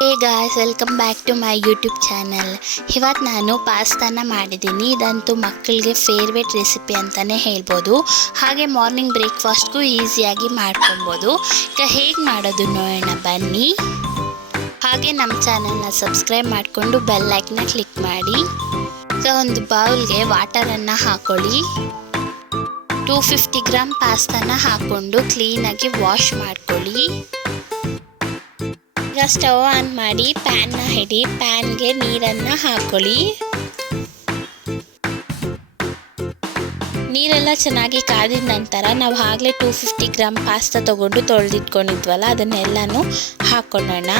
Hey guys, welcome back to my YouTube channel. ಇವತ್ತು ನಾನು ಪಾಸ್ತಾನ ಮಾಡಿದ್ದೀನಿ. ಇದಂತೂ ಮಕ್ಕಳಿಗೆ ಫೇವ್ರೇಟ್ ರೆಸಿಪಿ ಅಂತಲೇ ಹೇಳ್ಬೋದು. ಹಾಗೆ ಮಾರ್ನಿಂಗ್ ಬ್ರೇಕ್ಫಾಸ್ಟ್ಗೂ ಈಸಿಯಾಗಿ ಮಾಡ್ಕೊಬೋದು. ಈಗ ಹೇಗೆ ಮಾಡೋದು ನೋಡೋಣ ಬನ್ನಿ. ಹಾಗೆ ನಮ್ಮ ಚಾನಲ್ನ ಸಬ್ಸ್ಕ್ರೈಬ್ ಮಾಡಿಕೊಂಡು ಬೆಲ್ ಐಕನ್ನ ಕ್ಲಿಕ್ ಮಾಡಿ. ಈಗ ಒಂದು ಬೌಲ್ಗೆ ವಾಟರನ್ನು ಹಾಕೊಳ್ಳಿ. 250 ಗ್ರಾಮ್ ಪಾಸ್ತಾನ ಹಾಕ್ಕೊಂಡು ಕ್ಲೀನಾಗಿ ವಾಶ್ ಮಾಡ್ಕೊಳ್ಳಿ. ಈಗ ಸ್ಟವ್ ಆನ್ ಮಾಡಿ ಪ್ಯಾನ್ನ ಇಡಿ. ಪ್ಯಾನ್ಗೆ ನೀರನ್ನು ಹಾಕೊಳ್ಳಿ. ನೀರೆಲ್ಲ ಚೆನ್ನಾಗಿ ಕಾದಿದ ನಂತರ ನಾವು ಆಗಲೇ 250 ಗ್ರಾಮ್ ಪಾಸ್ತಾ ತಗೊಂಡು ತೊಳೆದಿಟ್ಕೊಂಡಿದ್ವಲ್ಲ, ಅದನ್ನೆಲ್ಲನೂ ಹಾಕೊಳ್ಳೋಣ.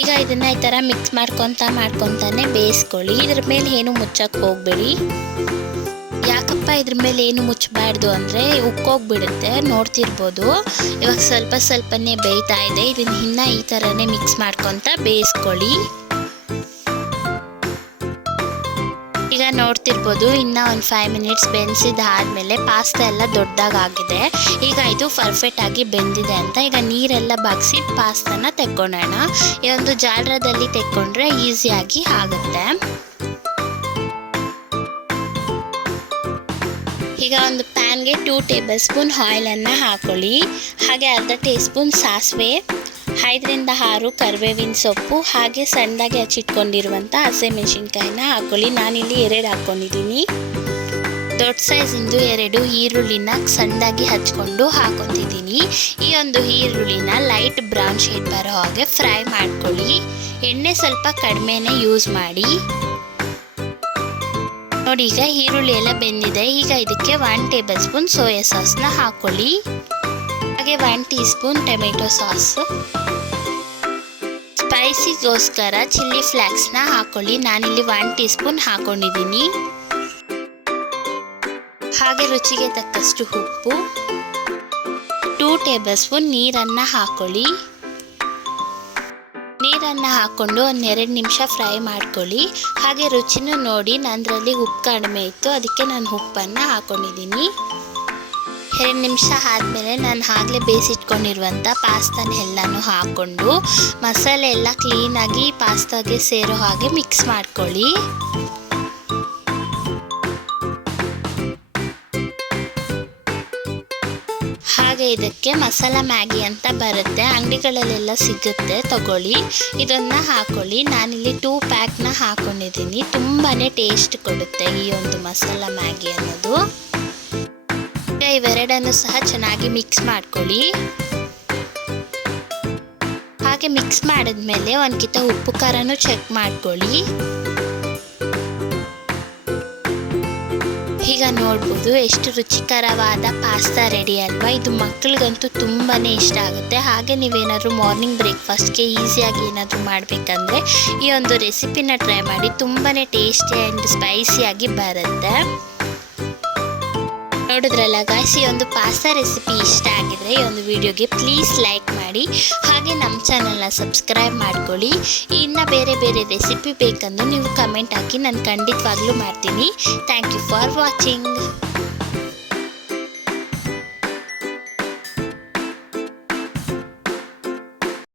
ಈಗ ಇದನ್ನ ಈ ಥರ ಮಿಕ್ಸ್ ಮಾಡ್ಕೊತಾನೆ ಬೇಯಿಸ್ಕೊಳ್ಳಿ. ಇದ್ರ ಮೇಲೆ ಏನು ಮುಚ್ಚಕ್ಕೆ ಹೋಗಬೇಡಿ. ಯಾಕಪ್ಪ ಇದ್ರ ಮೇಲೆ ಏನು ಮುಚ್ಚಬಾರ್ದು ಅಂದರೆ ಉಕ್ಕೋಗ್ಬಿಡುತ್ತೆ, ನೋಡ್ತಿರ್ಬೋದು. ಇವಾಗ ಸ್ವಲ್ಪನೇ ಬೇಯ್ತಾ ಇದೆ. ಇದನ್ನ ಇನ್ನು ಈ ಥರನೇ ಮಿಕ್ಸ್ ಮಾಡ್ಕೊತ ಬೇಯಿಸ್ಕೊಳ್ಳಿ. ಈಗ ನೋಡ್ತಿರ್ಬೋದು, ಇನ್ನು ಒಂದು 5 ಮಿನಿಟ್ಸ್ ಬೆನ್ಸಿದಾದ್ಮೇಲೆ ಪಾಸ್ತಾ ಎಲ್ಲ ದೊಡ್ಡದಾಗಿದೆ. ಈಗ ಇದು ಪರ್ಫೆಕ್ಟ್ ಆಗಿ ಬೆಂದಿದೆ ಅಂತ. ಈಗ ನೀರೆಲ್ಲ ಬಗ್ಸಿ ಪಾಸ್ತಾನ ತೆಕ್ಕೊಳ್ಳೋಣ. ಈ ಒಂದು ಜಾಲರದಲ್ಲಿ ತೆಕ್ಕೊಂಡ್ರೆ ಈಸಿಯಾಗಿ ಆಗುತ್ತೆ. ಈಗ ಒಂದು ಪ್ಯಾನ್ಗೆ 2 ಟೇಬಲ್ ಸ್ಪೂನ್ ಆಯಿಲನ್ನು ಹಾಕೊಳ್ಳಿ. ಹಾಗೆ ಅರ್ಧ ಟೀ ಸ್ಪೂನ್ ಸಾಸಿವೆ, 5ರಿಂದ 6 ಕರಿಬೇವಿನ ಸೊಪ್ಪು, ಹಾಗೆ ಸಣ್ಣದಾಗಿ ಹಚ್ಚಿಟ್ಕೊಂಡಿರುವಂಥ ಹಸಿಮೆಣಸಿನ್ಕಾಯಿನ ಹಾಕೊಳ್ಳಿ. ನಾನಿಲ್ಲಿ 2 ಹಾಕ್ಕೊಂಡಿದ್ದೀನಿ. ದೊಡ್ಡ ಸೈಜಿಂದು 2 ಈರುಳ್ಳಿನ ಸಣ್ಣದಾಗಿ ಹಚ್ಕೊಂಡು ಹಾಕೊತಿದ್ದೀನಿ. ಈ ಒಂದು ಈರುಳ್ಳಿನ ಲೈಟ್ ಬ್ರೌನ್ ಶೇಡ್ ಬರೋ ಹಾಗೆ ಫ್ರೈ ಮಾಡ್ಕೊಳ್ಳಿ. ಎಣ್ಣೆ ಸ್ವಲ್ಪ ಕಡಿಮೆನೇ ಯೂಸ್ ಮಾಡಿ. ನೋಡಿ, ಈಗ ಈರುಳ್ಳಿ ಎಲ್ಲ ಬೆಂದಿದೆ. ಈಗ ಇದಕ್ಕೆ 1 ಟೇಬಲ್ ಸ್ಪೂನ್ ಸೋಯಾ ಸಾಸ್ನ ಹಾಕೊಳ್ಳಿ. ಹಾಗೆ 1 ಟೀ ಸ್ಪೂನ್ ಟೊಮೆಟೊ ಸಾಸ್, ಸ್ಪೈಸಿಗೋಸ್ಕರ ಚಿಲ್ಲಿ ಫ್ಲೇಕ್ಸ್ನ ಹಾಕೊಳ್ಳಿ. ನಾನಿಲ್ಲಿ 1 ಟೀ ಸ್ಪೂನ್ ಹಾಕೊಂಡಿದ್ದೀನಿ. ಹಾಗೆ ರುಚಿಗೆ ತಕ್ಕಷ್ಟು ಉಪ್ಪು, 2 ಟೇಬಲ್ ಸ್ಪೂನ್ ನೀರನ್ನು ಹಾಕೊಳ್ಳಿ. ನೀರನ್ನು ಹಾಕ್ಕೊಂಡು ಒಂದು 2 ನಿಮಿಷ ಫ್ರೈ ಮಾಡ್ಕೊಳ್ಳಿ. ಹಾಗೆ ರುಚಿನೂ ನೋಡಿ, ನಂದರಲ್ಲಿ ಉಪ್ಪು ಕಡಿಮೆ ಇತ್ತು, ಅದಕ್ಕೆ ನಾನು ಉಪ್ಪನ್ನು ಹಾಕ್ಕೊಂಡಿದ್ದೀನಿ. 2 ನಿಮಿಷ ಆದಮೇಲೆ ನಾನು ಆಗಲೇ ಬೇಯಿಸಿಟ್ಕೊಂಡಿರುವಂಥ ಪಾಸ್ತಾನೆಲ್ಲನೂ ಹಾಕ್ಕೊಂಡು ಮಸಾಲೆ ಎಲ್ಲ ಕ್ಲೀನಾಗಿ ಪಾಸ್ತಾಗೆ ಸೇರೋ ಹಾಗೆ ಮಿಕ್ಸ್ ಮಾಡ್ಕೊಳ್ಳಿ. ಹಾಗೆ ಇದಕ್ಕೆ ಮಸಾಲ ಮ್ಯಾಗಿ ಅಂತ ಬರುತ್ತೆ, ಅಂಗಡಿಗಳಲ್ಲೆಲ್ಲ ಸಿಗುತ್ತೆ, ತಗೊಳ್ಳಿ. ಇದನ್ನು ಹಾಕೊಳ್ಳಿ. ನಾನಿಲ್ಲಿ 2 ಪ್ಯಾಕ್ನ ಹಾಕೊಂಡಿದ್ದೀನಿ. ತುಂಬಾ ಟೇಸ್ಟ್ ಕೊಡುತ್ತೆ ಈ ಒಂದು ಮಸಾಲ ಮ್ಯಾಗಿ ಅನ್ನೋದು. ಇವೆರಡನ್ನು ಸಹ ಚೆನ್ನಾಗಿ ಮಿಕ್ಸ್ ಮಾಡ್ಕೊಳ್ಳಿ. ಹಾಗೆ ಮಿಕ್ಸ್ ಮಾಡಿದ್ಮೇಲೆ ಒಂದ್ಕಿತ ಉಪ್ಪು ಖಾರನೂ ಚೆಕ್ ಮಾಡ್ಕೊಳ್ಳಿ. ಈಗ ನೋಡ್ಬೋದು ಎಷ್ಟು ರುಚಿಕರವಾದ ಪಾಸ್ತಾ ರೆಡಿ ಅಲ್ವಾ. ಇದು ಮಕ್ಕಳಿಗಂತೂ ತುಂಬಾ ಇಷ್ಟ ಆಗುತ್ತೆ. ಹಾಗೆ ನೀವೇನಾದರೂ ಮಾರ್ನಿಂಗ್ ಬ್ರೇಕ್ಫಾಸ್ಟ್ಗೆ ಈಸಿಯಾಗಿ ಏನಾದರೂ ಮಾಡಬೇಕಂದ್ರೆ ಈ ಒಂದು ರೆಸಿಪಿನ ಟ್ರೈ ಮಾಡಿ. ತುಂಬಾ ಟೇಸ್ಟಿ ಆ್ಯಂಡ್ ಸ್ಪೈಸಿಯಾಗಿ ಬರುತ್ತೆ. ನೋಡಿದ್ರಲ್ಲ ಗಾಯ್ಸ್, ಈ ಒಂದು ಪಾಸ್ತಾ ರೆಸಿಪಿ ಇಷ್ಟ ಆಗಿದ್ರೆ ಈ ಒಂದು ವಿಡಿಯೋಗೆ ಪ್ಲೀಸ್ ಲೈಕ್ ಮಾಡಿ. ಹಾಗೆ ನಮ್ಮ ಚಾನಲ್ನ ಸಬ್ಸ್ಕ್ರೈಬ್ ಮಾಡ್ಕೊಳ್ಳಿ. ಇನ್ನು ಬೇರೆ ರೆಸಿಪಿ ಬೇಕಂದು ನೀವು ಕಮೆಂಟ್ ಹಾಕಿ, ನಾನು ಖಂಡಿತವಾಗ್ಲೂ ಮಾಡ್ತೀನಿ. Thank you for watching.